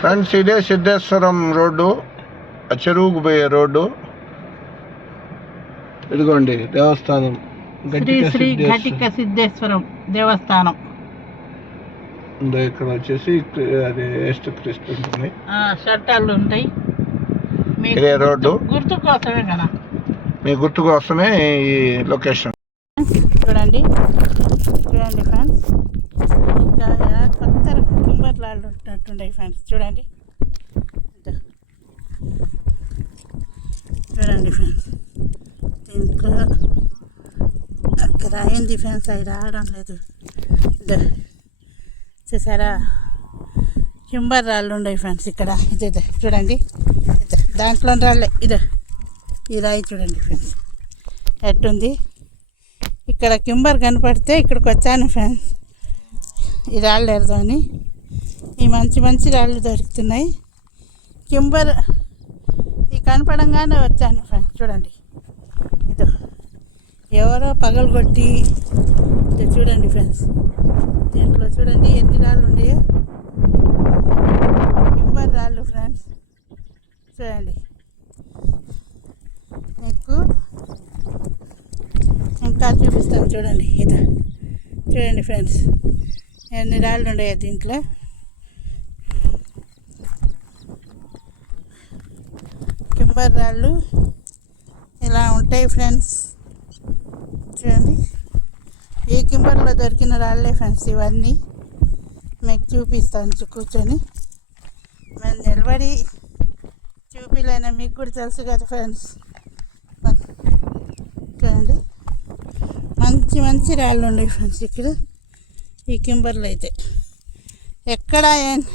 Friends ఇదే Siddheswaram road చెరువుకు పోయే రోడ్డు. ఇదిగోండి దేవస్థానం. శ్రీ గట్టిగా శ్రీ సిద్ధేశ్వరం. ఘటిక సిద్ధేశ్వరం దేవస్థానం. ఇక్కడ వచ్చేసి అది ఏస్ట్ క్రిస్ట్ ఉంటుంది. షట్టాలు ఉంటాయి. ఇదే రోడ్డు. గుర్తు కోసమే కదా? మీ గుర్తు కోసమే ఈ లొకేషన్. చూడండి. చూడండి ఫ్రెండ్స్. ఇంకా ఎలా కొత్త కుంబర్లు ఉంటున్నాయి ఫ్రెండ్స్. చూడండి. చూడండి ఫ్రెండ్స్. దీంట్లో అక్కడ అయింది ఫ్రెండ్స్? అవి రావడం లేదు. చూసారా? కింబర్ రాళ్ళు ఉన్నాయి ఫ్రెండ్స్ ఇక్కడ. ఇది చూడండి. ఇదో. దాంట్లో రాళ్ళే. ఇదే. ఈ రాయి చూడండి ఫ్రెండ్స్. ఎట్టుంది? ఇక్కడ కింబర్ కనపడితే ఇక్కడికి వచ్చాను ఫ్రెండ్స్. ఈ రాళ్ళు ఎడదామని ఈ మంచి మంచి రాళ్ళు దొరుకుతున్నాయి. కింబర్ ఈ కనపడంగానే వచ్చాను ఫ్రెండ్స్ చూడండి. ఇదో ఎవరో పగలగొట్టి ఇది చూడండి ఫ్రెండ్స్. దీంట్లో చూడండి ఎన్ని రాళ్ళు ఉన్నాయో. కింబర్ రాళ్ళు ఫ్రెండ్స్. చూడండి. మీకు ఇంకా చూపిస్తాను చూడండి. ఇది చూడండి ఫ్రెండ్స్. ఎన్ని రాళ్ళు ఉన్నాయో దీంట్లో? కింబర్ రాళ్ళు ఇలా ఉంటాయి ఫ్రెండ్స్? చూడండి. ఈ కింబర్లో దొరికిన రాళ్ళే ఫ్రెండ్స్ ఇవన్నీ? మీకు చూపిస్తాను కూర్చొని. మేము నిలబడి చూపిలైనా మీకు కూడా తెలుసు కదా ఫ్రెండ్స్. చూడండి. మంచి మంచి రాళ్ళు ఉన్నాయి ఫ్రెండ్స్ ఇక్కడ. ఈ కింబర్లు అయితే. ఎక్కడ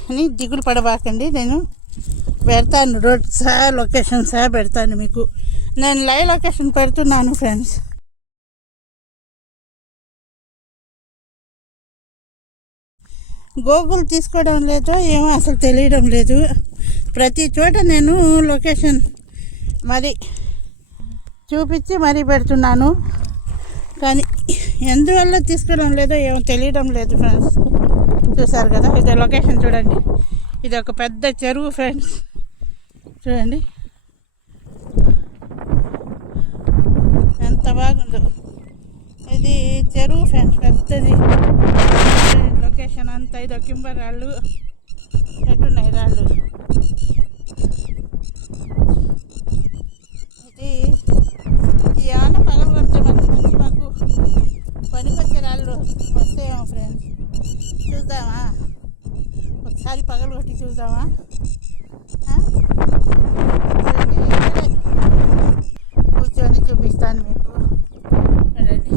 అని దిగులు పడబాకండి. నేను పెడతాను. రోడ్ సహా లొకేషన్ సహా పెడతాను మీకు. నేను లైవ్ లొకేషన్ పెడుతున్నాను ఫ్రెండ్స్. గూగుల్ తీసుకోవడం లేదో ఏమో అసలు తెలియడం లేదు. ప్రతి చోట నేను లొకేషన్ మరి చూపించి మరీ పెడుతున్నాను. కానీ ఎందువల్ల తీసుకోవడం లేదో? ఏమో తెలియడం లేదు ఫ్రెండ్స్ చూసారు కదా ఇది లొకేషన్ చూడండి. ఇది ఒక పెద్ద చెరువు ఫ్రెండ్స్ చూడండి. ఎంత బాగుందో. ఇది చెరువు ఫ్రెండ్స్ పెద్దది. లొకేషన్ అంతా ఇది కింబర్ రాళ్ళు ఎట్టున్నాయి రాళ్ళు ఇది ఈ ఆన పగలు కొడితే మంచి మంచి మాకు పనికొచ్చే రాళ్ళు వస్తాయేమో ఫ్రెండ్స్ చూద్దామా ఒకసారి పగలు కొట్టి చూద్దామా ఆ? చూడండి, ఇక్కడే కూర్చొని చూపిస్తాను మీకు చూడండి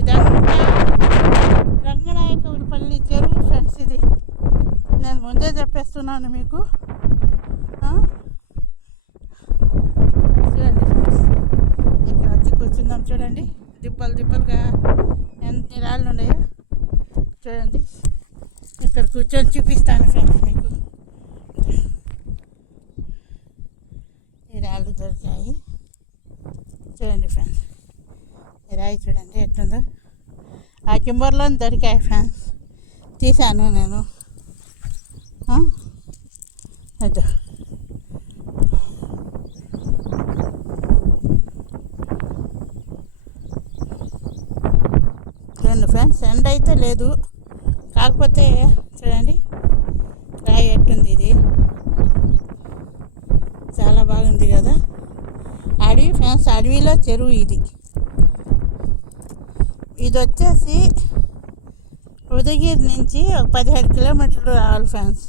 ఇదంతా రంగనాయకపల్లి చెరువు ఫ్రెండ్స్ ఇది నేను ముందే చెప్పేస్తున్నాను మీకు ఆ? చూడండి ఫ్రెండ్స్ ఇక్కడ వచ్చి కూర్చుందాం చూడండి దిబ్బలు దిబ్బలుగా ఎన్ని రాళ్ళు ఉన్నాయో? చూడండి. ఇక్కడ కూర్చొని చూపిస్తాను ఫ్రెండ్స్ మీకు. ఈ రాళ్ళు దొరికాయి. చూడండి ఫ్రెండ్స్. ఈ రాయి చూడండి ఎట్లుందో. ఆ కింబర్లో దొరికాయి ఫ్రెండ్స్. తీశాను నేను ఆ? అదో చూడండి ఫ్రెండ్స్ ఎండ అయితే లేదు. కాకపోతే చూడండి రాయి ఎట్టుంది ఇది. చాలా బాగుంది కదా. అడవి ఫ్రెండ్స్ అడవిలో చెరువు ఇది. ఇది వచ్చేసి ఉదయగిరి నుంచి ఒక పదిహేడు కిలోమీటర్లు రావాలి ఫ్రెండ్స్.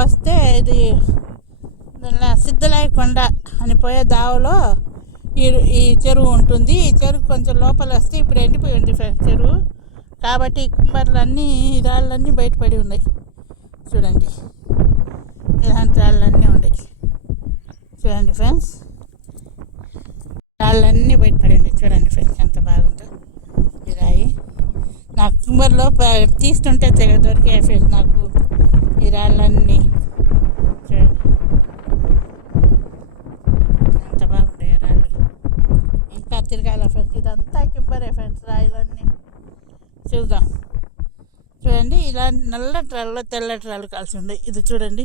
వస్తే ఇది దానిలో సిద్ధలాయ కొండ అని పోయే దావలో ఈ చెరువు ఉంటుంది. ఈ చెరువు కొంచెం లోపల వస్తే ఇప్పుడు ఎండిపోయింది ఫ్రెండ్స్ చెరువు. కాబట్టి కుంబర్లన్నీ ఈ రాళ్ళన్నీ బయటపడి ఉన్నాయి. చూడండి. ఇలాంటి రాళ్ళన్నీ ఉన్నాయి. చూడండి ఫ్రెండ్స్. రాళ్ళన్నీ బయటపడి ఉన్నాయి. చూడండి ఫ్రెండ్స్ ఎంత బాగుందో. ఈ రాయి. నాకు కుంబర్లో తీస్తుంటే తెగ దొరికే ఫ్రెండ్స్ నాకు ఈ రాళ్ళన్నీ చూడండి ఎంత బాగుంటాయి రాళ్ళు ఇంకా తిరగాల ఫ్రెండ్స్. ఇదంతా కింబరే ఫ్రెండ్స్ రాయలన్నీ చూద్దాం. చూడండి ఇలా నల్ల ట్రాల్లో తెల్ల ట్రాలు కలిసి ఉన్నాయి ఇది చూడండి.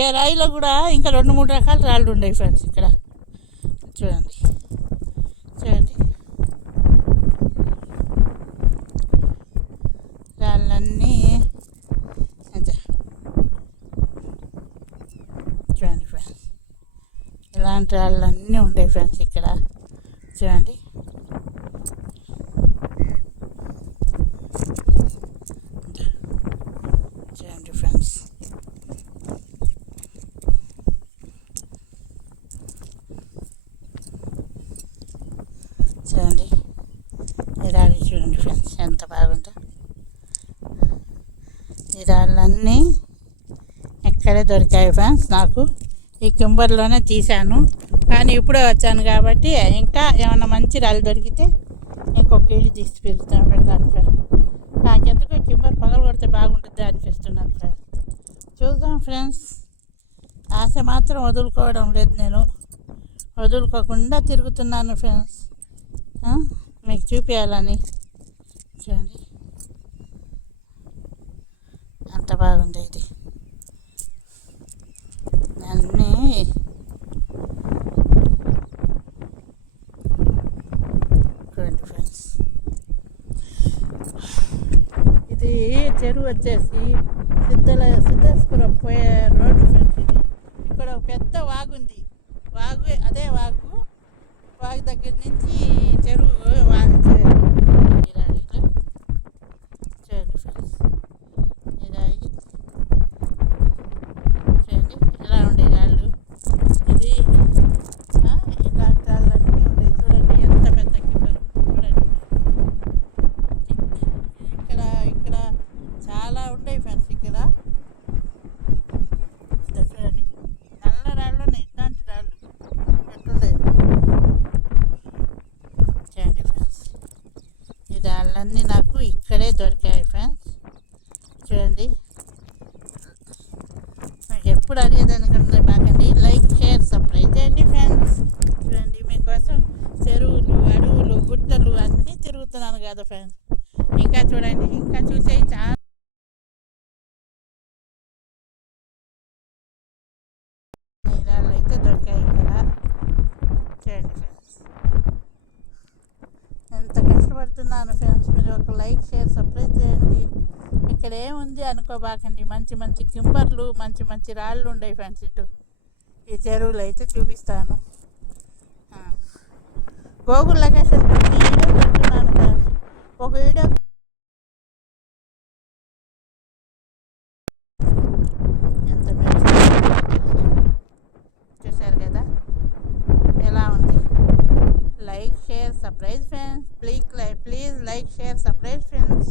ఏ రాయిలో కూడా ఇంకా రెండు మూడు రకాల రాళ్ళు ఉన్నాయి ఫ్రెండ్స్ ఇక్కడ. చూడండి. చూడండి. రాళ్ళన్నీ అదే. చూడండి ఫ్రెండ్స్. ఇలాంటి రాళ్ళన్నీ ఉంటాయి ఫ్రెండ్స్ ఇక్కడ. చూడండి. చూడండి ఫ్రెండ్స్. చూడండి. ఈ రాళ్ళు చూడండి ఫ్రెండ్స్ ఎంత బాగుందో. ఈ రాళ్ళన్నీ ఎక్కడే దొరికాయి ఫ్రెండ్స్ నాకు. ఈ కింబర్లోనే తీశాను. కానీ ఇప్పుడే వచ్చాను కాబట్టి ఇంకా ఏమైనా మంచి రాళ్ళు దొరికితే ఇంకొక ఇల్లు తీసి పెడతాను పెడతాను ఫ్రెండ్స్ నాకెందుకో కింబర్ పగలు కొడితే బాగుంటుంది అనిపిస్తున్నాను ఫ్రెండ్స్ చూద్దాం ఫ్రెండ్స్. ఆశ మాత్రం వదులుకోవడం లేదు నేను. వదులుకోకుండా తిరుగుతున్నాను ఫ్రెండ్స్. మీకు చూపించాలని చూడండి. అంత బాగుంది ఇది అన్నీ చూడండి ఫ్రెండ్స్ ఇది చెరువు వచ్చేసి సిద్ధల సిద్ధేశ్వరం పోయే రోడ్డు పెట్టింది ఇక్కడ ఒక పెద్ద వాగు ఉంది. వాగు అదే వాగు. వాగు దగ్గర నుంచి చెరువు వాగు చే- ఇలా ఇట్లా చూడండి ఫ్రెండ్స్ ఇలా ఇది చూడండి ఇలా ఉండే రాళ్ళు ఇది ఆ, ఇలాంటి రాళ్ళన్నీ ఉన్నాయి చూడండి ఎంత పెద్ద కిందలు చూడండి ఇక్కడ ఇక్కడ చాలా ఉన్నాయి ఫ్రెండ్స్ ఇక్కడ ఇదో చూడండి నల్ల రాళ్ళు ఉన్నాయి ఇట్లాంటి రాళ్ళు ఎట్లుండే చూడండి ఫ్రెండ్స్ ఈ రాళ్ళన్నీ నాకు ఇక్కడే దొరికాయి ఫ్రెండ్స్ చూడండి ఇప్పుడు ఎప్పుడు అడిగేదానికంటే బాకండి లైక్ షేర్ సబ్స్క్రైబ్ చేయండి ఫ్రెండ్స్ చూడండి మీకోసం చెరువులు అడవులు గుట్టలు అన్నీ తిరుగుతున్నాను కదా ఫ్రెండ్స్ ఇంకా చూడండి ఇంకా చూసేవి చాలా అయితే దొరికాయి కదా. చూడండి ఫ్రెండ్స్ కష్టపడుతున్నాను ఫ్రెండ్స్. మీరు ఒక లైక్ షేర్ సబ్స్క్రైబ్ చేయండి. ఇక్కడ ఏముంది అనుకోబాకండి. మంచి మంచి కింబర్లు మంచి మంచి రాళ్ళు ఉండేవి ఫ్రెండ్స్ ఇటు. ఈ చెరువులు అయితే చూపిస్తాను. Google location friends. ఒక వీడియో ఎంత మంచి చూశారు కదా ఎలా ఉంది లైక్ షేర్ సర్ప్రైజ్ ఫ్రెండ్స్